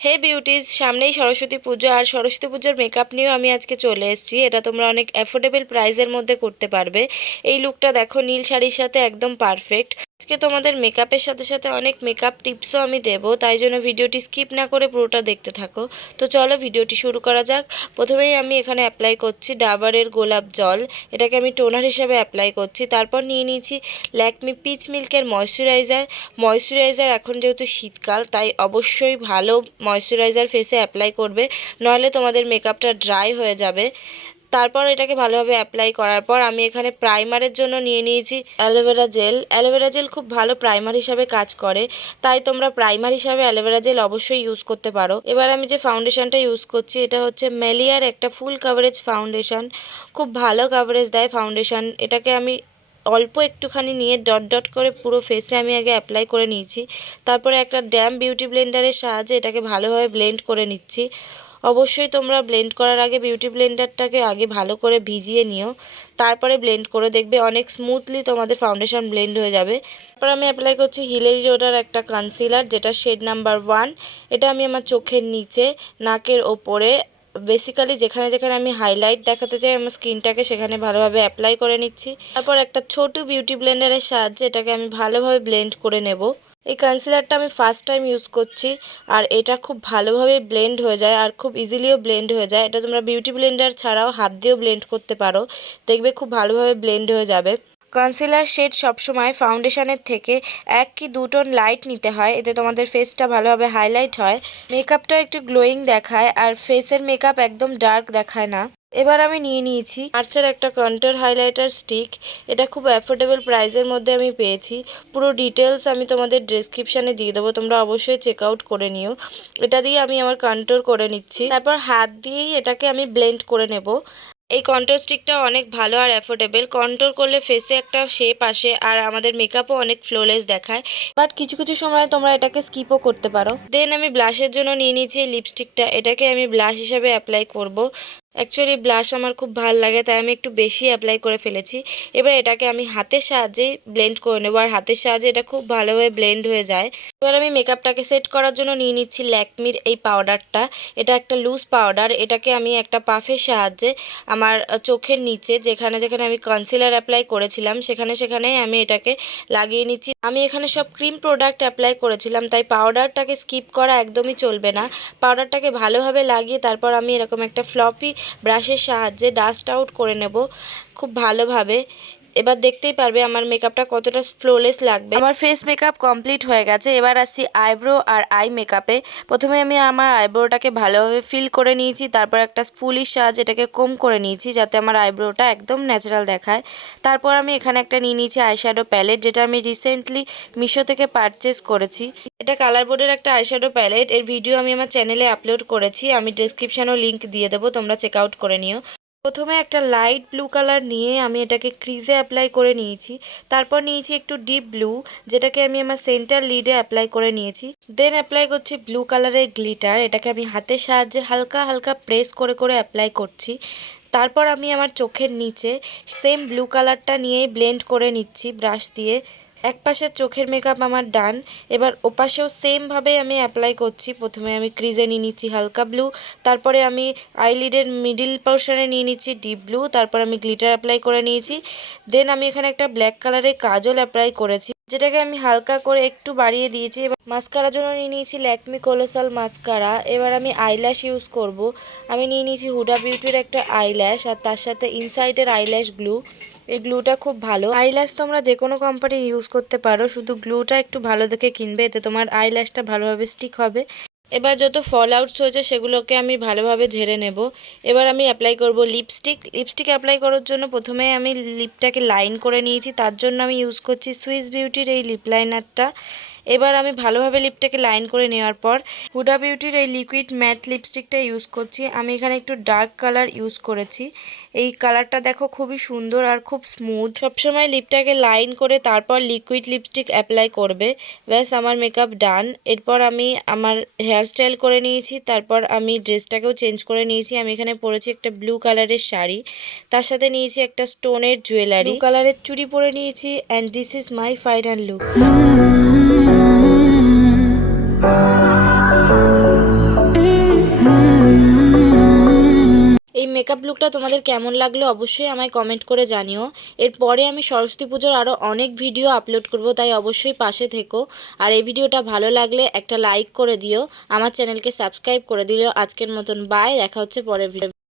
হে beauties, সামনেই সরস্বতী পুজো আর সরস্বতী পুজোর makeup নিয়েও আমি আজকে চলে এসেছি। এটা তোমরা অনেক অ্যাফোর্ডেবল প্রাইসের মধ্যে করতে পারবে। এই লুকটা দেখো, নীল শাড়ির সাথে একদম পারফেক্ট। আজকে তোমাদের মেকআপের সাথে সাথে অনেক মেকআপ টিপসও আমি দেবো, তাই জন্য ভিডিওটি স্কিপ না করে পুরোটা দেখতে থাকো। তো চলো ভিডিওটি শুরু করা যাক। প্রথমেই আমি এখানে অ্যাপ্লাই করছি ডাবরের গোলাপ জল। এটাকে আমি টোনার হিসাবে অ্যাপ্লাই করছি। তারপর নিয়ে নিয়েছি ল্যাকমি পিচ মিল্কের ময়শ্চারাইজার। এখন যেহেতু শীতকাল, তাই অবশ্যই ভালো ময়শ্চারাইজার ফেসে অ্যাপ্লাই করবে, নইলে তোমাদের মেকআপটা ড্রাই হয়ে যাবে। তারপর এটাকে ভালোভাবে অ্যাপ্লাই করার পর আমি এখানে প্রাইমারের জন্য নিয়ে নিয়েছি অ্যালোভেরা জেল। অ্যালোভেরা জেল খুব ভালো প্রাইমার হিসাবে কাজ করে, তাই তোমরা প্রাইমার হিসাবে অ্যালোভেরা জেল অবশ্যই ইউজ করতে পারো। এবার আমি যে ফাউন্ডেশনটা ইউজ করছি, এটা হচ্ছে মেলিয়ার একটা ফুল কাভারেজ ফাউন্ডেশন। খুব ভালো কাভারেজ দেয় ফাউন্ডেশন। এটাকে আমি অল্প একটুখানি নিয়ে ডট ডট করে পুরো ফেসে আমি আগে অ্যাপ্লাই করে নিয়েছি। তারপরে একটা ড্যাম বিউটি ব্লেন্ডারের সাহায্যে এটাকে ভালোভাবে ব্লেন্ড করে নিচ্ছি। অবশ্যই তোমরা ব্লেন্ড করার আগে বিউটি ব্লেন্ডারটাকে আগে ভালো করে ভিজিয়ে নিও, তারপরে ব্লেন্ড করে দেখবে অনেক স্মুথলি তোমাদের ফাউন্ডেশন ব্লেন্ড হয়ে যাবে। তারপর আমি অ্যাপ্লাই করছি হিলেরি রোডার একটা কনসিলার, যেটা শেড নাম্বার 1। এটা আমি আমার চোখের নিচে, নাকের ওপরে, বেসিক্যালি যেখানে যেখানে আমি হাইলাইট দেখাতে চাই আমার স্কিনটাকে, সেখানে ভালোভাবে অ্যাপ্লাই করে নিচ্ছি। তারপর একটা ছোট বিউটি ব্লেন্ডারের সাহায্যে এটাকে আমি ভালোভাবে ব্লেন্ড করে নেব। এই কনসিলারটা আমি ফার্স্ট টাইম ইউজ করছি, আর এটা খুব ভালোভাবে ব্লেন্ড হয়ে যায় আর খুব ইজিলিও ব্লেন্ড হয়ে যায়। এটা তোমরা বিউটি ব্লেন্ডার ছাড়াও হাত দিয়েও ব্লেন্ড করতে পারো, দেখবে খুব ভালোভাবে ব্লেন্ড হয়ে যাবে। কনসিলার শেড সবসময় ফাউন্ডেশনের থেকে 1 কি 2 টোন লাইট নিতে হয়, এতে তোমাদের ফেসটা ভালোভাবে হাইলাইট হয়, মেকআপটা একটু গ্লোয়িং দেখায়, আর ফেসের মেকআপ একদম ডার্ক দেখায় না। এবার আমি নিয়ে নিয়েছি আর্চের একটা কন্ট্যুর হাইলাইটার স্টিক। এটা খুব অ্যাফোর্ডেবল প্রাইসের মধ্যে আমি পেয়েছি। পুরো ডিটেলস আমি তোমাদের ডেসক্রিপশানে দিয়ে দেবো, তোমরা অবশ্যই চেক আউট করে নিও। এটা দিয়ে আমি আমার কন্ট্যুর করে নিচ্ছি, তারপর হাত দিয়েই এটাকে আমি ব্লেন্ড করে নেব। এই কন্ট্যুর স্টিকটা অনেক ভালো আর অ্যাফোর্ডেবল। কন্ট্যুর করলে ফেসে একটা শেপ আসে আর আমাদের মেকআপও অনেক ফ্লোলেস দেখায়, বাট কিছু কিছু সময় তোমরা এটাকে স্কিপও করতে পারো। দেন আমি ব্লাশের জন্য নিয়ে নিয়েছি লিপস্টিকটা। এটাকে আমি ব্লাশ হিসাবে অ্যাপ্লাই করব। অ্যাকচুয়ালি ব্লাশ আমার খুব ভালো লাগে, তাই আমি একটু বেশি অ্যাপ্লাই করে ফেলেছি। এবার এটাকে আমি হাতের সাহায্যেই ব্লেন্ড করে নেবো, আর হাতের সাহায্যে এটা খুব ভালোভাবে ব্লেন্ড হয়ে যায়। এবার আমি মেকআপটাকে সেট করার জন্য নিয়ে নিচ্ছি ল্যাকমির এই পাউডারটা। এটা একটা লুজ পাউডার। এটাকে আমি একটা পাফের সাহায্যে আমার চোখের নিচে যেখানে যেখানে আমি কনসিলার অ্যাপ্লাই করেছিলাম সেখানে সেখানেই আমি এটাকে লাগিয়ে নিচ্ছি। আমি এখানে সব ক্রিম প্রোডাক্ট অ্যাপ্লাই করেছিলাম, তাই পাউডারটাকে স্কিপ করা একদমই চলবে না। পাউডারটাকে ভালোভাবে লাগিয়ে তারপর আমি এরকম একটা ফ্লপি ব্রাশের সাহায্যে ডাস্ট আউট করে নেব খুব ভালোভাবে। এবার দেখতেই পারবে আমার মেকআপটা কতটা ফ্লোলেস লাগবে। আমার ফেস মেকআপ কমপ্লিট হয়ে গেছে। এবার আসছি আইব্রো আর আই মেকআপে। প্রথমে আমি আমার আইব্রোটাকে ভালোভাবে ফিল করে নিয়েছি, তারপর একটা স্পুলির সাহায্যে এটাকে কম করে নিয়েছি যাতে আমার আইব্রোটা একদম ন্যাচারাল দেখায়। তারপর আমি এখানে একটা নিয়ে নিয়েছি আইশ্যাডো প্যালেট, যেটা আমি রিসেন্টলি মিশো থেকে পারচেস করেছি। এটা কালার বোর্ডের একটা আইশ্যাডো প্যালেট। এর ভিডিও আমি আমার চ্যানেলে আপলোড করেছি, আমি ডেসক্রিপশানেও লিঙ্ক দিয়ে দেবো, তোমরা চেক আউট করে নিও। প্রথমে একটা লাইট ব্লু কালার নিয়ে আমি এটাকে ক্রিজে অ্যাপ্লাই করে নিয়েছি। তারপর নিয়েছি একটু ডিপ ব্লু, যেটাকে আমি আমার সেন্টার লিডে অ্যাপ্লাই করে নিয়েছি। দেন অ্যাপ্লাই করছি ব্লু কালারের গ্লিটার। এটাকে আমি হাতের সাহায্যে হালকা হালকা প্রেস করে করে অ্যাপ্লাই করছি। তারপর আমি আমার চোখের নিচে সেম ব্লু কালারটা নিয়েই ব্লেন্ড করে নিচ্ছি ব্রাশ দিয়ে। এক পাশের চোখের মেকআপ আমার ডান। এবার ওপাশেও সেমভাবে আমি অ্যাপ্লাই করছি। প্রথমে আমি ক্রিজে নিয়ে নিচ্ছি হালকা ব্লু, তারপরে আমি আইলিডের মিডিল পোর্শনে নিয়ে নিচ্ছি ডিপ ব্লু, তারপর আমি গ্লিটার অ্যাপ্লাই করে নিয়েছি। দেন আমি এখানে একটা ব্ল্যাক কালারের কাজল অ্যাপ্লাই করেছি, যেটাকে আমি হালকা করে একটু বাড়িয়ে দিয়েছি। এবার মাস্কারার জন্য নিয়ে নিয়েছি ল্যাকমি কোলোসাল মাস্কারা। এবার আমি আইল্যাশ ইউজ করব। আমি নিয়ে নিয়েছি হুডা বিউটির একটা আইল্যাশ, আর তার সাথে ইনসাইডের আইল্যাশ গ্লু। এই গ্লুটা খুব ভালো। আইল্যাশ তোমরা যে কোনো কোম্পানির ইউজ করতে পারো, শুধু গ্লুটা একটু ভালো দেখে কিনবে, এতে তোমার আইল্যাশটা ভালোভাবে স্টিক হবে। এবার যত ফল আউটস হয়েছে সেগুলোকে আমি ভালোভাবে ঝেড়ে নেব। এবার আমি অ্যাপ্লাই করব লিপস্টিক অ্যাপ্লাই করার জন্য প্রথমে আমি লিপটাকে লাইন করে নিয়েছি, তার জন্য আমি ইউজ করছি সুইস বিউটির এই লিপ লাইনারটা। এবার আমি ভালোভাবে লিপটাকে লাইন করে নেওয়ার পর হুডা বিউটির এই লিকুইড ম্যাট লিপস্টিকটা ইউজ করছি। আমি এখানে একটু ডার্ক কালার ইউজ করেছি। এই কালারটা দেখো খুবই সুন্দর আর খুব স্মুথ। সবসময় লিপটাকে লাইন করে তারপর লিকুইড লিপস্টিক অ্যাপ্লাই করবে। ব্যাস আমার মেকআপ ডান। এরপর আমি আমার হেয়ার স্টাইল করে নিয়েছি, তারপর আমি ড্রেসটাকেও চেঞ্জ করে নিয়েছি। আমি এখানে পরেছি একটা ব্লু কালারের শাড়ি, তার সাথে নিয়েছি একটা স্টোনের জুয়েলারি, ব্লু কালারের চুড়ি পরে নিয়েছি। And this is my final look. Makeup লুকটা তোমাদের কেমন লাগলো অবশ্যই আমায় কমেন্ট করে জানিও। এরপরে আমি সরস্বতী পুজোর আরও অনেক ভিডিও আপলোড করব, তাই অবশ্যই পাশে থেকো। আর এই ভিডিওটা ভালো লাগলে একটা লাইক করে দিও, আমার চ্যানেলকে সাবস্ক্রাইব করে দিও। আজকের মতন বাই, দেখা হচ্ছে পরের ভিডিও।